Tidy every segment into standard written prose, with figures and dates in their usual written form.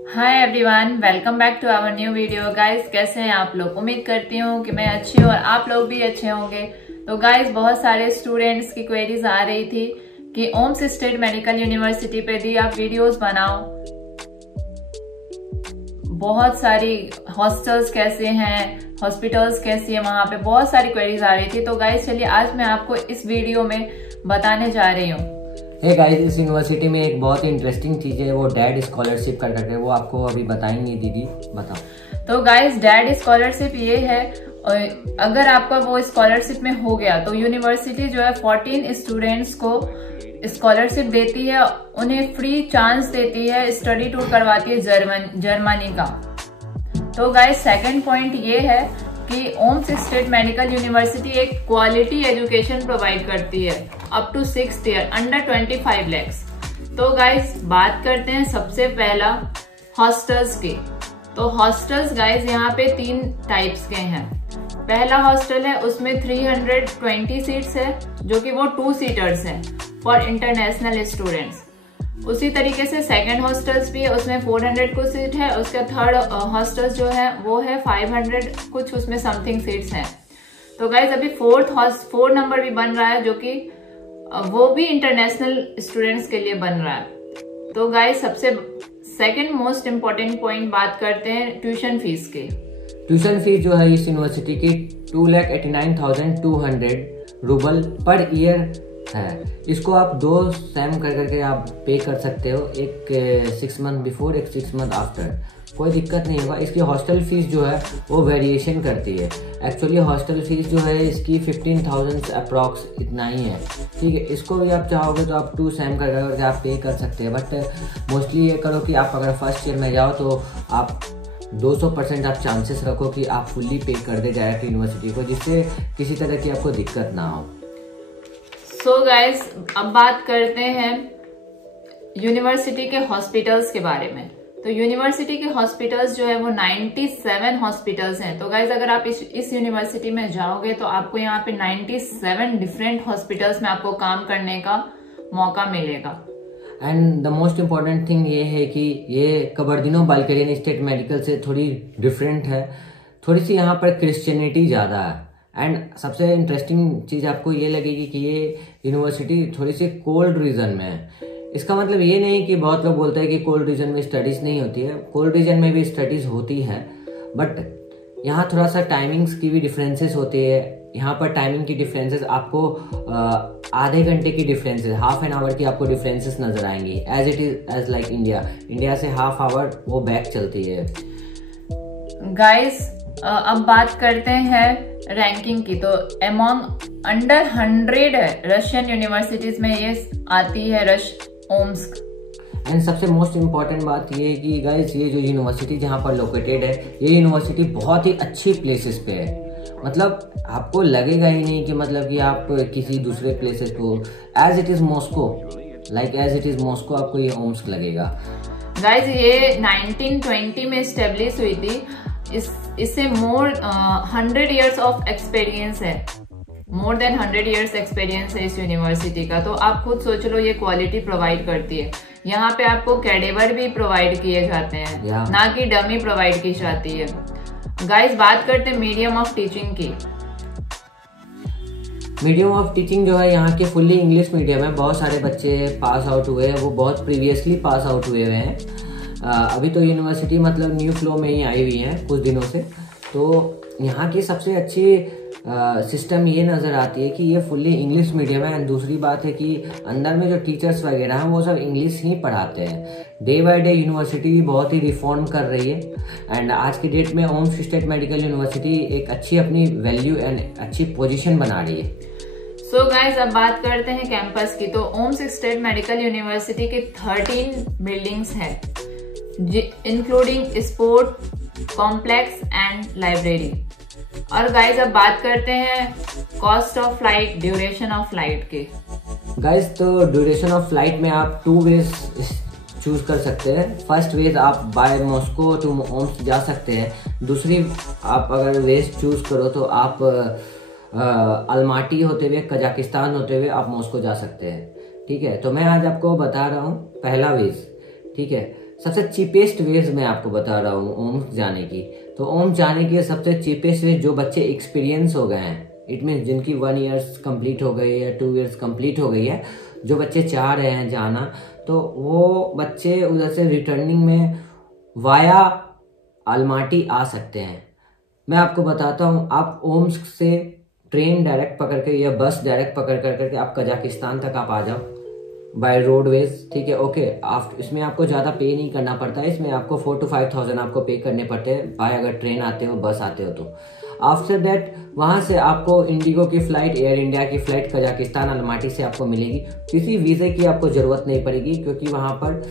Hi everyone, welcome back to our new video. Guys, कैसे हैं आप लोग? उम्मीद करती हूँ कि मैं अच्छी हूँ और आप लोग भी अच्छे होंगे। तो गाइस, बहुत सारे स्टूडेंट्स की क्वेरीज आ रही थी कि ओम्स स्टेट मेडिकल यूनिवर्सिटी पे दी आप वीडियोस बनाओ। बहुत सारी हॉस्टल्स कैसे हैं, हॉस्पिटल्स कैसी है, वहां पे बहुत सारी क्वेरीज आ रही थी। तो गाइस, चलिए आज मैं आपको इस वीडियो में बताने जा रही हूँ। गाइस, इस यूनिवर्सिटी में एक बहुत ही इंटरेस्टिंग चीज है, वो डैड स्कॉलरशिप कर करके वो आपको अभी बताएंगी। दीदी बताओ। तो गाइस, डैड स्कॉलरशिप ये है, अगर आपका वो स्कॉलरशिप में हो गया तो यूनिवर्सिटी जो है 14 स्टूडेंट्स को स्कॉलरशिप देती है, उन्हें फ्री चांस देती है, स्टडी टूर करवाती है जर्मनी का। तो गाइस, सेकंड पॉइंट ये है कि ओम्स स्टेट मेडिकल यूनिवर्सिटी एक क्वालिटी एजुकेशन प्रोवाइड करती है up to 6th year under 25 lakhs। तो गाइस, बात करते हैं सबसे पहला हॉस्टल्स की। तो हॉस्टल्स गाइस यहाँ पे 3 टाइप्स के हैं। पहला हॉस्टल है, उसमें 320 सीट्स है, जो कि वो 2 सीटर्स हैं फॉर इंटरनेशनल स्टूडेंट्स। उसी तरीके से सेकंड हॉस्टल्स भी है, उसमें 400 कुछ सीट है। उसका थर्ड हॉस्टल्स जो है वो है 500 कुछ, उसमें समथिंग सीट्स हैं। तो गाइज, अभी फोर्थ नंबर भी बन रहा है, जो कि वो भी इंटरनेशनल स्टूडेंट्स के लिए बन रहा है। तो गाइज, सबसे सेकंड मोस्ट इम्पोर्टेंट पॉइंट बात करते हैं ट्यूशन फीस के। ट्यूशन फीस जो है इस यूनिवर्सिटी की 2,89,200 रूबल पर ईयर है। इसको आप 2 सेम कर करके आप पे कर सकते हो, एक 6 मंथ बिफोर, एक 6 मंथ आफ्टर, कोई दिक्कत नहीं होगा। इसकी हॉस्टल फीस जो है वो वेरिएशन करती है। एक्चुअली हॉस्टल फीस जो है इसकी 15,000 अप्रॉक्स इतना ही है, ठीक है। इसको भी आप चाहोगे तो आप 2 सेम कर करके आप पे कर सकते हैं, बट मोस्टली ये करो कि आप अगर फर्स्ट ईयर में जाओ तो आप 200% आप चांसेस रखो कि आप फुल्ली पे कर दे डायरेक्ट यूनिवर्सिटी को, जिससे किसी तरह की आपको दिक्कत ना हो। सो गाइज, अब बात करते हैं यूनिवर्सिटी के हॉस्पिटल्स के बारे में। तो यूनिवर्सिटी के हॉस्पिटल्स जो है वो 97 हॉस्पिटल्स हैं। तो गाइज, अगर आप इस यूनिवर्सिटी में जाओगे तो आपको यहाँ पे 97 डिफरेंट हॉस्पिटल्स में आपको काम करने का मौका मिलेगा। And the most important thing ये है कि ये कबर्दिनो बाल्केरियन स्टेट मेडिकल से थोड़ी डिफरेंट है, थोड़ी सी यहाँ पर क्रिश्चियनिटी ज़्यादा है। एंड सबसे इंटरेस्टिंग चीज़ आपको ये लगेगी कि ये यूनिवर्सिटी थोड़ी सी कोल्ड रीजन में है। इसका मतलब ये नहीं कि बहुत लोग बोलते हैं कि कोल्ड रीजन में स्टडीज़ नहीं होती है, कोल्ड रीजन में भी स्टडीज़ होती है, बट यहाँ थोड़ा सा टाइमिंग्स की भी डिफरेंसेस होती है। यहाँ पर टाइमिंग की डिफरेंसेस आपको आधे घंटे की डिफरेंसेस, हाफ एन आवर की आपको डिफरेंसेस नजर आएंगी, as it is as like India से हाफ आवर वो बैक चलती है। गाइस, अब बात करते हैं रैंकिंग की। तो अमॉन्ग अंडर 100 रशियन यूनिवर्सिटीज में ये आती है ओम्स। एंड सबसे मोस्ट इम्पॉर्टेंट बात ये है कि गाइस, ये जो यूनिवर्सिटी जहाँ पर लोकेटेड है, ये यूनिवर्सिटी बहुत ही अच्छी प्लेसेस पे है। मतलब आपको लगेगा ही नहीं कि मतलब कि आप किसी दूसरे प्लेसेस को, एज इट इज मॉस्को, आपको ये ओम्स लगेगा। गाइस, ये 1920 में स्टेब्लिश हुई थी। इससे 100 years ऑफ एक्सपीरियंस है, मोर देन 100 years एक्सपीरियंस है इस यूनिवर्सिटी का। तो आप खुद सोच लो, ये क्वालिटी प्रोवाइड करती है। यहाँ पे आपको कैडेवर भी प्रोवाइड किए जाते हैं, ना कि डमी प्रोवाइड की जाती है। गाइस, बात करते हैं मीडियम ऑफ टीचिंग की। मीडियम ऑफ टीचिंग जो है यहाँ के फुल्ली इंग्लिश मीडियम है। बहुत सारे बच्चे पास आउट हुए हैं, वो बहुत प्रीवियसली पास आउट हुए हैं। अभी तो यूनिवर्सिटी मतलब न्यू फ्लो में ही आई हुई है कुछ दिनों से। तो यहाँ की सबसे अच्छी सिस्टम ये नज़र आती है कि ये फुल्ली इंग्लिश मीडियम है। एंड दूसरी बात है कि अंदर में जो टीचर्स वगैरह हैं वो सब इंग्लिश ही पढ़ाते हैं। डे बाय डे यूनिवर्सिटी बहुत ही रिफॉर्म कर रही है। एंड आज की डेट में ओम्स स्टेट मेडिकल यूनिवर्सिटी एक अच्छी अपनी वैल्यू एंड अच्छी पोजीशन बना रही है। सो गाइज, अब बात करते हैं कैंपस की। तो ओम्स स्टेट मेडिकल यूनिवर्सिटी के 13 बिल्डिंग्स हैं, including sport complex and library. और गाइज, अब बात करते हैं cost of flight, duration of flight के। गाइज, तो ड्यूरेशन ऑफ फ्लाइट में आप 2 वेज चूज कर सकते हैं। फर्स्ट वेज आप बाय मॉस्को टू ओम्स जा सकते हैं। दूसरी आप अगर वेज चूज करो तो आप अलमाटी होते हुए, कजाकिस्तान होते हुए आप मॉस्को जा सकते हैं, ठीक है। तो मैं आज आपको बता रहा हूँ पहला वेज, ठीक है। सबसे चीपेस्ट वेज मैं आपको बता रहा हूँ ओम्स जाने की। तो ओम्स जाने की सबसे चीपेस्ट वेज जो बच्चे एक्सपीरियंस हो गए हैं, इट मीन्स जिनकी 1 ईयर्स कंप्लीट हो गई है, 2 ईयर्स कंप्लीट हो गई है, जो बच्चे चाह रहे हैं जाना, तो वो बच्चे उधर से रिटर्निंग में वाया अलमाटी आ सकते हैं। मैं आपको बताता हूँ, आप ओम्स से ट्रेन डायरेक्ट पकड़ के या बस डायरेक्ट पकड़ करके आप कजाकिस्तान तक आप आ जाओ बाय रोडवेज, ठीक है, ओके। इसमें आपको ज़्यादा पे नहीं करना पड़ता है, इसमें आपको 4 to 5,000 आपको पे करने पड़ते हैं बाय अगर ट्रेन आते हो, बस आते हो तो। आफ्टर दैट वहाँ से आपको इंडिगो की फ़्लाइट, एयर इंडिया की फ़्लाइट कजाकिस्तान अलमाटी से आपको मिलेगी। किसी वीज़े की आपको ज़रूरत नहीं पड़ेगी, क्योंकि वहाँ पर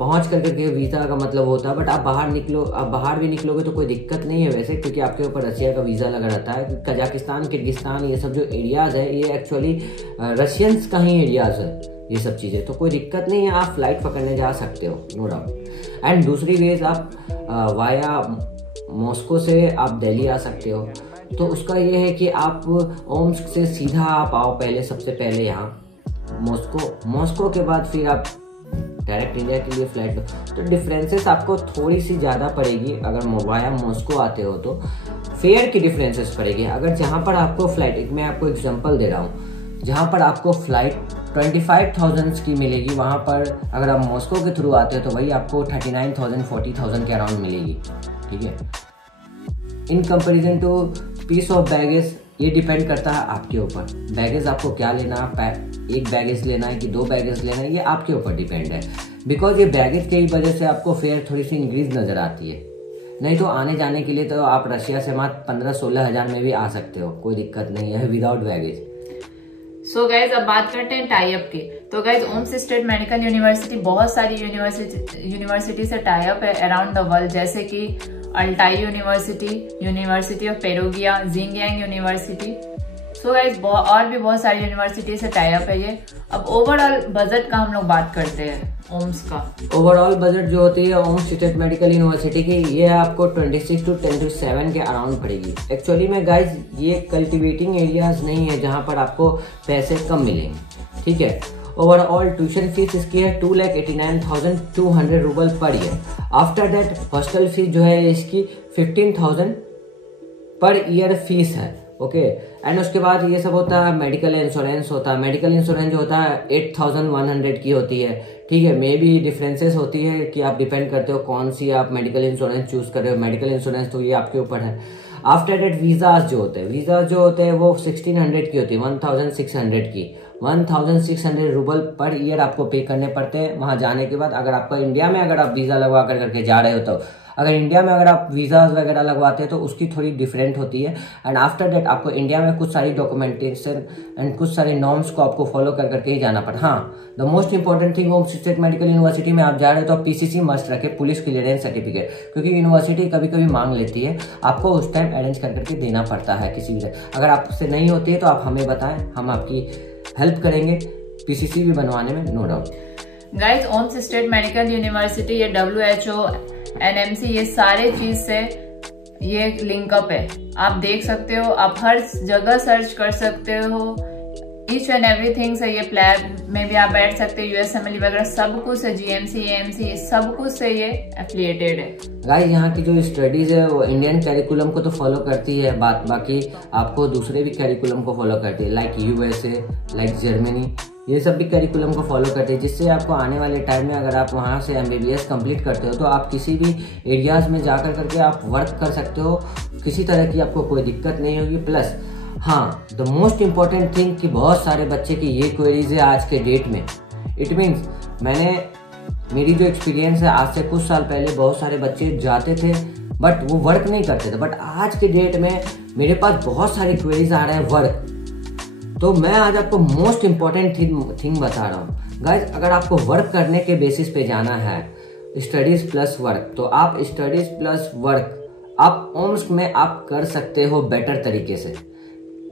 पहुँच करके वीज़ा का मतलब होता है। बट आप बाहर भी निकलोगे तो कोई दिक्कत नहीं है वैसे, क्योंकि आपके ऊपर रशिया का वीज़ा लगा रहता है। कजाकिस्तान, किर्गिस्तान, ये सब जो एरियाज़ है ये एक्चुअली रशियंस का ही एरियाज़ है ये सब चीज़ें, तो कोई दिक्कत नहीं है, आप फ्लाइट पकड़ने जा सकते हो, नो डाउट। एंड दूसरी वेज आप वाया मॉस्को से आप दिल्ली आ सकते हो। तो उसका ये है कि आप ओम्स से सीधा आप आओ पहले, सबसे पहले यहाँ मॉस्को के बाद फिर आप डायरेक्ट इंडिया के लिए फ्लाइट। तो डिफरेंसेस आपको थोड़ी सी ज़्यादा पड़ेगी अगर वाया मॉस्को आते हो तो। फेयर की डिफरेंसेस पड़ेगी। अगर जहाँ पर आपको फ्लाइट, मैं आपको एग्जांपल दे रहा हूँ, जहाँ पर आपको फ्लाइट 25,000 की मिलेगी, वहाँ पर अगर आप मॉस्को के थ्रू आते हो तो वही आपको 39,000 40,000 के अराउंड मिलेगी, ठीक है। In comparison to piece of baggage, ये डिपेंड करता है आपके ऊपर, बैगेज आपको क्या लेना, एक बैगेज लेना है कि 2 बैगेज लेना है, ये आपके ऊपर डिपेंड है। बिकॉज ये बैगेज की वजह से आपको फेयर थोड़ी सी इंक्रीज नज़र आती है। नहीं तो आने जाने के लिए तो आप रशिया से मात्र 15-16 हज़ार में भी आ सकते हो, कोई दिक्कत नहीं है विदाउट बैगेज। सो गाइज अब बात करते हैं टाई अप की। तो guys Omsk state medical university बहुत सारी यूनिवर्सिटी से टाई अप है अराउंड द वर्ल्ड, जैसे कि Altai university, university of Perugia, Jingyang university. So guys और भी बहुत सारी यूनिवर्सिटी से टाई अप है ये। अब ओवरऑल बजट का हम लोग बात करते हैं ओम्स का। ओवरऑल बजट जो होती है ओम्स स्टेट मेडिकल यूनिवर्सिटी की, ये आपको 26 to 27 के अराउंड पड़ेगी। एक्चुअली में गाइज ये कल्टिवेटिंग एरियाज नहीं है जहाँ पर आपको पैसे कम मिलेंगे, ठीक है। ओवरऑल ट्यूशन फीस इसकी है 2,89,200 rouble per year. After that hostel fees जो है इसकी 15,000 पर ईयर फीस है, ओके। एंड उसके बाद ये सब होता है, मेडिकल इंश्योरेंस होता है। मेडिकल इंश्योरेंस जो होता है 8,100 की होती है, ठीक है। मे भी डिफरेंसेस होती है कि आप डिपेंड करते हो कौन सी आप मेडिकल इंश्योरेंस चूज कर रहे हो। मेडिकल इंश्योरेंस तो ये आपके ऊपर है। आफ्टर डेट वीज़ाज जो होते हैं वो 1,600 की होती है, 1,600 की, 1,600 रूबल पर ईयर आपको पे करने पड़ते हैं वहाँ जाने के बाद। अगर आपका इंडिया में अगर आप वीज़ा लगवा करके जा रहे हो तो, अगर इंडिया में अगर आप वीज़ाज वगैरह लगवाते हैं तो उसकी थोड़ी डिफरेंट होती है। एंड आफ्टर डेट आपको इंडिया में कुछ सारी डॉक्यूमेंटेशन एंड कुछ सारे नॉर्म्स को आपको फॉलो करके ही जाना पड़ा। हाँ, the most important thing Omsk state medical university में आप जा रहे हो तो PCC मस्ट रखे, पुलिस क्लियरेंस सर्टिफिकेट, क्योंकि यूनिवर्सिटी कभी कभी मांग लेती है, आपको उस टाइम अरेंज करके देना पड़ता है किसी भी। अगर आपसे नहीं होती है तो आप हमें बताएं, हम आपकी हेल्प करेंगे PCC भी बनवाने में, no doubt. Guys Omsk state medical university ये WHO NMC ये सारे चीज से ये लिंकअप है। आप देख सकते हो, आप हर जगह सर्च कर सकते हो, ईच एंड एवरीथिंग से ये प्लैब में भी आप बैठ सकते हो, USMLE वगैरह सब कुछ है, GMC AMC सब कुछ से ये एफिलिएटेड है। गाइस यहाँ की जो स्टडीज है वो इंडियन कैरिकुलम को तो फॉलो करती है, बाकी आपको दूसरे भी कैरिकुलम को फॉलो करती है, लाइक USA, लाइक जर्मनी, ये सब भी कैरिकुलम को फॉलो करते हैं, जिससे आपको आने वाले टाइम में अगर आप वहाँ से MBBS कंप्लीट करते हो तो आप किसी भी एरियाज में जाकर करके आप वर्क कर सकते हो, किसी तरह की आपको कोई दिक्कत नहीं होगी। प्लस हाँ, द मोस्ट इम्पॉर्टेंट थिंग कि बहुत सारे बच्चे की ये क्वेरीज है आज के डेट में। इट मीन्स मेरी जो एक्सपीरियंस है, आज से कुछ साल पहले बहुत सारे बच्चे जाते थे बट वो वर्क नहीं करते थे, बट आज के डेट में मेरे पास बहुत सारी क्वेरीज आ रहे हैं वर्क। तो मैं आज आपको मोस्ट इम्पॉर्टेंट थिंग बता रहा हूँ गाइज, अगर आपको वर्क करने के बेसिस पे जाना है, स्टडीज प्लस वर्क, तो आप स्टडीज प्लस वर्क आप ओम्स में आप कर सकते हो बेटर तरीके से।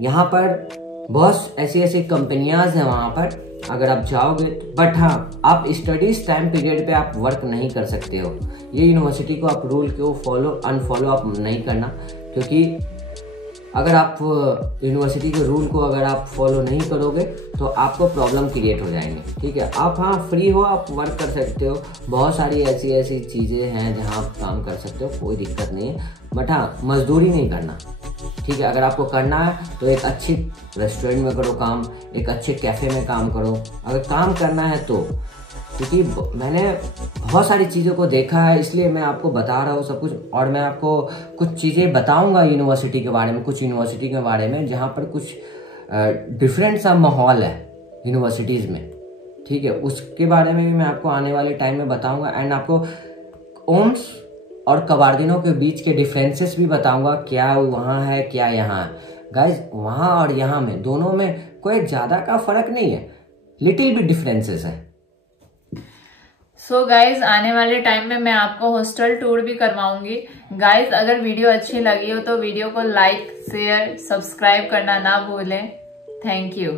यहाँ पर बहुत ऐसी कंपनियां हैं वहाँ पर अगर आप जाओगे, बट हाँ आप स्टडीज टाइम पीरियड पे आप वर्क नहीं कर सकते हो। ये यूनिवर्सिटी को आप रूल को फॉलो अनफॉलो आप नहीं करना, क्योंकि अगर आप यूनिवर्सिटी के रूल को अगर आप फॉलो नहीं करोगे तो आपको प्रॉब्लम क्रिएट हो जाएंगे, ठीक है। आप हाँ फ्री हो, आप वर्क कर सकते हो, बहुत सारी ऐसी चीज़ें हैं जहाँ आप काम कर सकते हो, कोई दिक्कत नहीं है। बट हाँ, मजदूरी नहीं करना, ठीक है। अगर आपको करना है तो एक अच्छी रेस्टोरेंट में करो काम, एक अच्छे कैफ़े में काम करो, अगर काम करना है तो। क्योंकि मैंने बहुत सारी चीज़ों को देखा है, इसलिए मैं आपको बता रहा हूँ सब कुछ। और मैं आपको कुछ चीज़ें बताऊँगा यूनिवर्सिटी के बारे में, कुछ यूनिवर्सिटी के बारे में जहाँ पर कुछ डिफरेंट सा माहौल है यूनिवर्सिटीज़ में, ठीक है। उसके बारे में भी मैं आपको आने वाले टाइम में बताऊँगा। एंड आपको ओम्स और कबार्दिनों के बीच के डिफरेंसेस भी बताऊँगा, क्या वहाँ है क्या यहाँ है। गाइज, वहाँ और यहाँ में दोनों में कोई ज़्यादा का फ़र्क नहीं है, लिटिल भी डिफरेंसेस है। सो गाइज, आने वाले टाइम में मैं आपको हॉस्टल टूर भी करवाऊंगी। गाइज, अगर वीडियो अच्छी लगी हो तो वीडियो को लाइक, शेयर, सब्सक्राइब करना ना भूलें। Thank you.